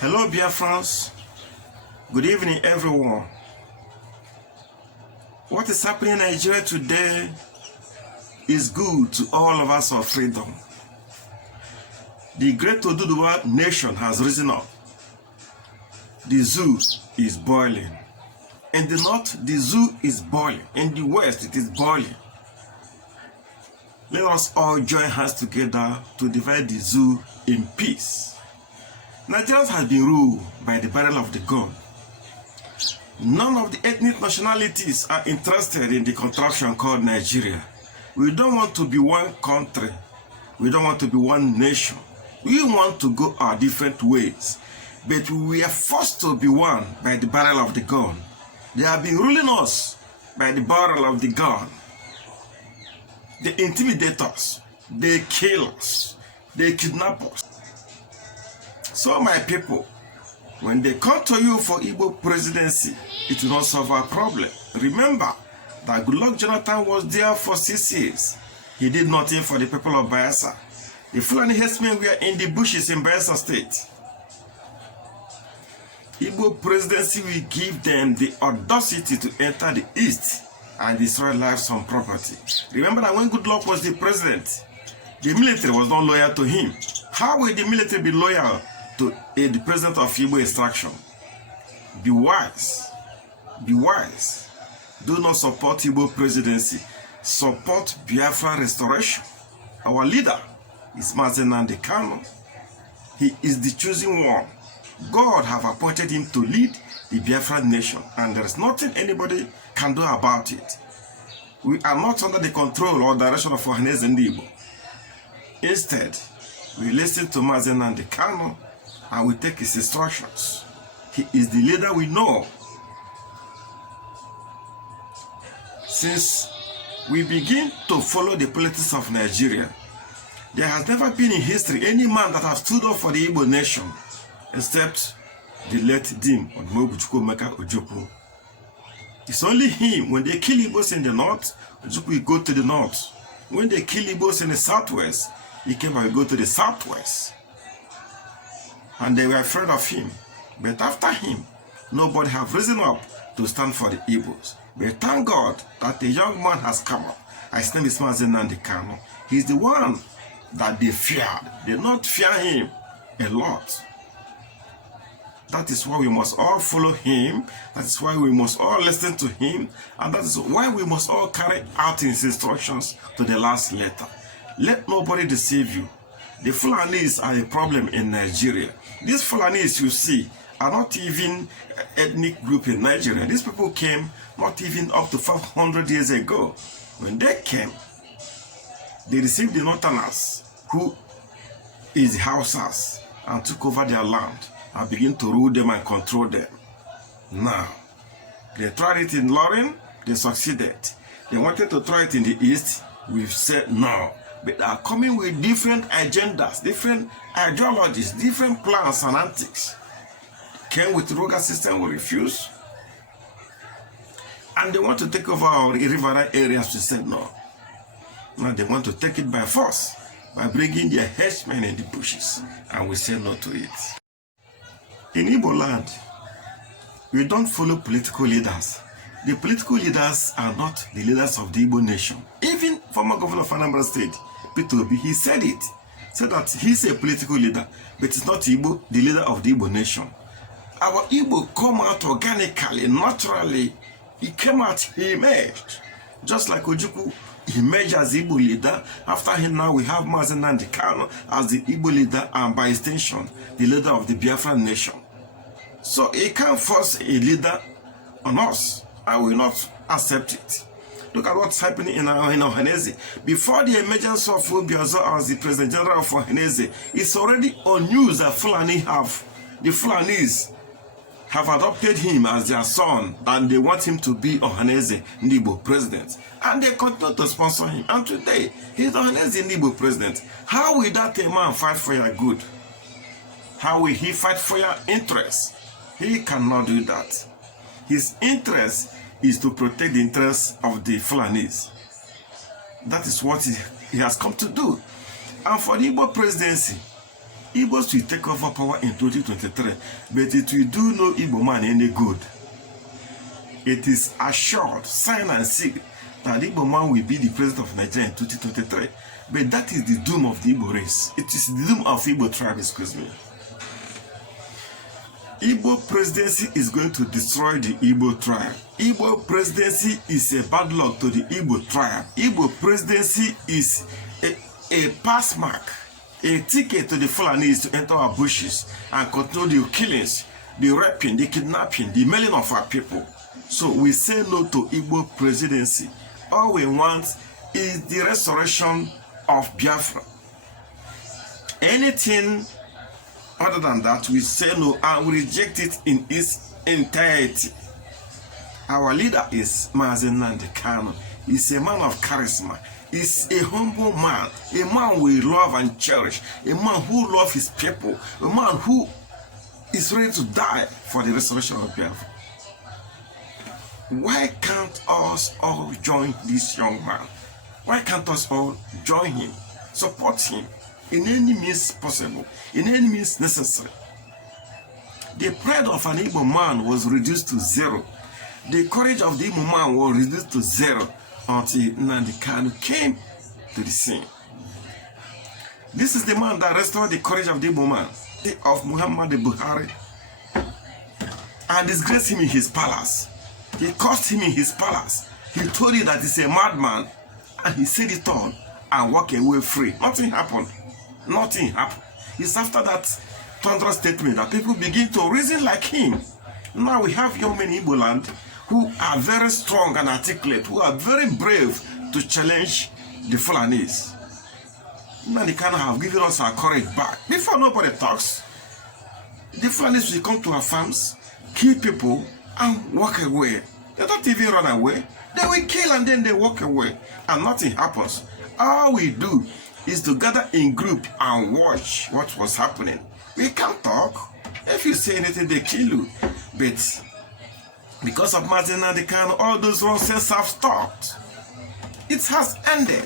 Hello, Biafrans. Good evening, everyone. What is happening in Nigeria today is good to all of us of freedom. The great Oduduwa nation has risen up. The zoo is boiling. In the north, the zoo is boiling. In the west, it is boiling. Let us all join hands together to divide the zoo in peace. Nigeria has been ruled by the barrel of the gun. None of the ethnic nationalities are interested in the contraption called Nigeria. We don't want to be one country. We don't want to be one nation. We want to go our different ways. But we are forced to be one by the barrel of the gun. They have been ruling us by the barrel of the gun. They intimidate us. They kill us. They kidnap us. So my people, when they come to you for Igbo presidency, it will not solve our problem. Remember that Goodluck Jonathan was there for 6 years. He did nothing for the people of Bayelsa. The Fulani herdsmen were in the bushes in Bayelsa State. Igbo presidency will give them the audacity to enter the East and destroy lives and property. Remember that when Goodluck was the president, the military was not loyal to him. How will the military be loyal to the president of Igbo extraction? Be wise. Be wise. Do not support Igbo presidency. Support Biafra restoration. Our leader is Mazi Nnamdi Kanu. He is the chosen one. God have appointed him to lead the Biafra nation, and there is nothing anybody can do about it. We are not under the control or direction of Ohanaeze Ndigbo. Instead, we listen to Mazi Nnamdi Kanu and we take his instructions. He is the leader we know. Since we begin to follow the politics of Nigeria, there has never been in history any man that has stood up for the Igbo nation except the late Dim Odumogu Chukwuemeka Ojukwu. It's only him. When they kill Igbos in the north, Ojukwu will go to the north. When they kill Igbos in the southwest, he came and go to the southwest. And they were afraid of him. But after him, nobody have risen up to stand for the Igbos. But thank God that a young man has come up. His name is Mazi Nnamdi Kanu. He's the one that they feared. They not fear him a lot. That is why we must all follow him. That is why we must all listen to him. And that is why we must all carry out his instructions to the last letter. Let nobody deceive you. The Fulanis are a problem in Nigeria. These Fulanis you see are not even ethnic group in Nigeria. These people came not even up to 500 years ago. When they came, they received the Northerners, who is the Hausas, and took over their land and begin to rule them and control them. Now, they tried it in Lorin, they succeeded. They wanted to try it in the East, we've said no. But they are coming with different agendas, different ideologies, different plans and antics. Came with Roga system, we refuse. And they want to take over our riverine areas, we said no. Now they want to take it by force, by bringing their henchmen in the bushes, and we say no to it. In Igbo land, we don't follow political leaders. The political leaders are not the leaders of the Igbo nation. Even former governor of Anambra State, Peter Obi, he said it. Said that he's a political leader, but it's not Igbo, the leader of the Igbo nation. Our Igbo come out organically, naturally. He came out, he emerged. Just like Ojukwu, he emerged as the Igbo leader. After him now we have Mazi Nnamdi Kanu as the Igbo leader, and by extension, the leader of the Biafra nation. So he can't force a leader on us. I will not accept it. Look at what's happening in Ohanaeze. Before the emergence of Obiazo as the President General of Ohanaeze, it's already on news that the Fulanis have adopted him as their son, and they want him to be Ohanaeze Ndigbo president. And they continue to sponsor him. And today, he's Ohanaeze Ndigbo president. How will that a man fight for your good? How will he fight for your interests? He cannot do that. His interest is to protect the interests of the Fulanis. That is what he has come to do. And for the Igbo presidency, Igbos will take over power in 2023, but it will do no Igbo man any good. It is assured, signed and sealed, that the Igbo man will be the president of Nigeria in 2023. But that is the doom of the Igbo race. It is the doom of Igbo tribe, excuse me. Igbo presidency is going to destroy the Igbo tribe. Igbo presidency is a bad luck to the Igbo tribe. Igbo presidency is a pass mark, a ticket to the Fulanis to enter our bushes and continue the killings, the raping, the kidnapping, the mailing of our people. So we say no to Igbo presidency. All we want is the restoration of Biafra. Anything other than that, we say no and we reject it in its entirety. Our leader is Mazi Nnamdi Kanu. He's a man of charisma. He's a humble man, a man we love and cherish, a man who loves his people, a man who is ready to die for the restoration of Biafra. Why can't us all join this young man? Why can't us all join him, support him in any means possible, in any means necessary? The pride of an Igbo man was reduced to zero. The courage of the Igbo man was reduced to zero until Nnamdi Kanu came to the scene. This is the man that restored the courage of the Igbo man, of Muhammadu Buhari, and disgraced him in his palace. He cursed him in his palace. He told him that he's a madman, and he said it all and walked away free. Nothing happened. Nothing happened. It's after that thunderous statement that people begin to reason like him. Now we have young men in Igbo land who are very strong and articulate, who are very brave to challenge the Fulanis. Now they kind of have given us our courage back. Before nobody talks, the Fulanis will come to our farms, kill people, and walk away. They don't even run away. They will kill and then they walk away, and nothing happens. All we do is to gather in group and watch what was happening. We can't talk. If you say anything, they kill you. But because of Mazi Nnamdi Kanu, all those nonsense have stopped. It has ended.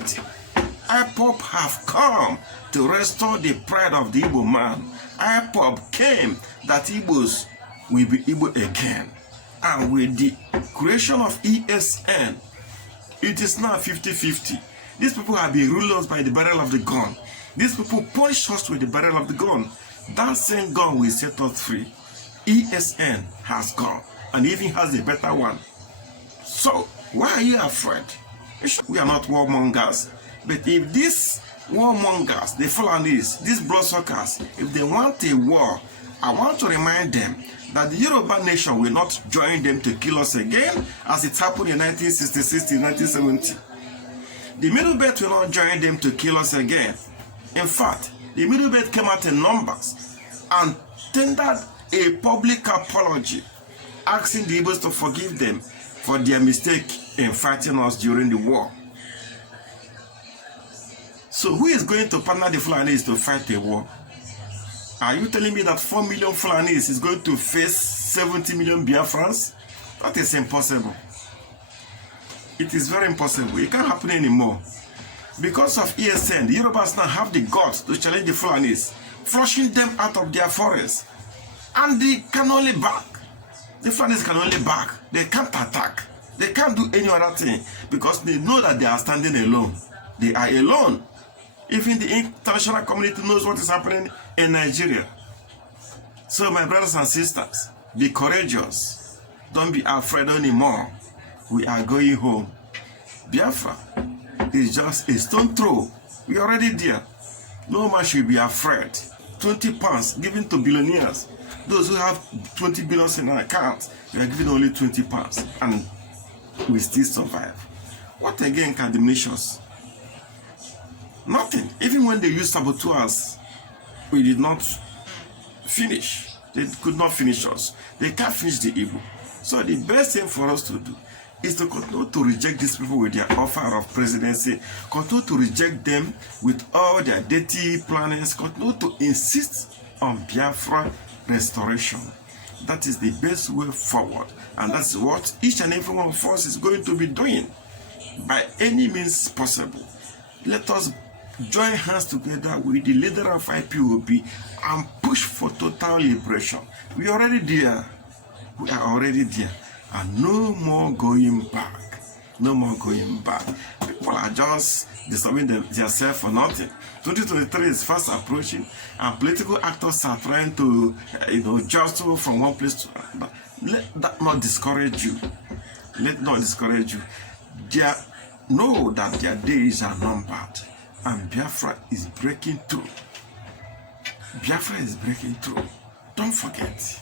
IPOB have come to restore the pride of the Igbo man. IPOB came that Igbos will be Igbo again. And with the creation of ESN, it is now 50-50. These people have been ruled us by the barrel of the gun. These people punish us with the barrel of the gun. That same gun will set us free. ESN has gone and even has a better one. So, why are you afraid? We are not warmongers. But if these warmongers, the Fulanis, these bloodsuckers, if they want a war, I want to remind them that the Yoruba nation will not join them to kill us again as it happened in 1966 to 1970. The Middle Belt will not join them to kill us again. In fact, the Middle Belt came out in numbers and tendered a public apology, asking the Igbos to forgive them for their mistake in fighting us during the war. So who is going to partner the Fulanis to fight a war? Are you telling me that 4 million Fulanis is going to face 70 million Biafrans? That is impossible. It is very impossible. It can't happen anymore. Because of ESN, the Yorubas now have the guts to challenge the Fulanis, flushing them out of their forests. And they can only back. The Fulanis can only back. They can't attack. They can't do any other thing because they know that they are standing alone. They are alone. Even the international community knows what is happening in Nigeria. So my brothers and sisters, be courageous. Don't be afraid anymore. We are going home. Biafra is just a stone throw. We are already there. No man should be afraid. 20 pounds given to billionaires. Those who have 20 billions in an account, they are given only 20 pounds. And we still survive. What again can diminish us? Nothing. Even when they used saboteurs, we did not finish. They could not finish us. They can't finish the evil. So the best thing for us to do is to continue to reject these people with their offer of presidency, continue to reject them with all their dirty plannings, continue to insist on Biafra restoration. That is the best way forward. And that's what each and every one of us is going to be doing by any means possible. Let us join hands together with the leader of IPOB and push for total liberation. We are already there. We are already there. And no more going back. No more going back. People are just disturbing themselves for nothing. 2023 is fast approaching, and political actors are trying to, jostle from one place to another. Let that not discourage you. Let not discourage you. Know that their days are numbered, and Biafra is breaking through. Biafra is breaking through. Don't forget.